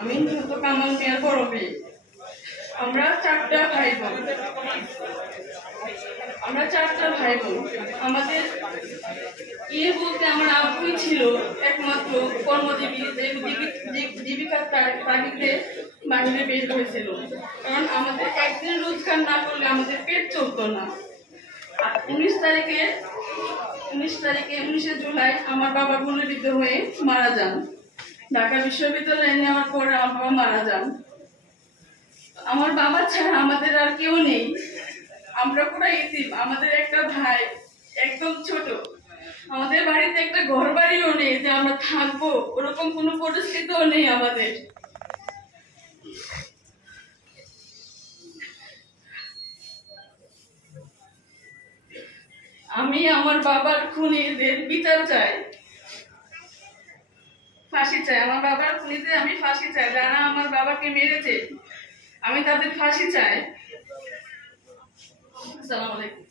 আমি নিহত কামাল মিয়ার বড় মেয়ে। আমরা চারটা ভাই বোন। আমাদের বলতে আমার আব্বুই ছিল একমাত্র কর্মজীবী, জীবিকার তাগিদে বাহিরে বের হয়েছিল। কারণ আমাদের একদিন রোজগার না করলে আমাদের পেট চলতো না। 19 জুলাই আমার বাবা গুলিবিদ্ধ হয়ে মারা যান। ঢাকা বিশ্ববিদ্যালয়ে নেওয়ার পর আমার বাবা মারা যান। আমার বাবা ছাড়া আমাদের আর কেউ নেই। আমরা পুরো এতিম। আমাদের একটা ভাই একদম ছোট। আমাদের বাড়িতে একটা ঘর বাড়িও নেই যে আমরা থাকবো, ওরকম কোনো পরিস্থিতিও নেই আমাদের। আমি আমার বাবার খুনিদের বিচার চাই, ফাঁসি চাই। আমার বাবার খুনিদের আমি ফাঁসি চাই। যারা আমার বাবাকে মেরেছে আমি তাদের ফাঁসি চাই। আসসালামু আলাইকুম।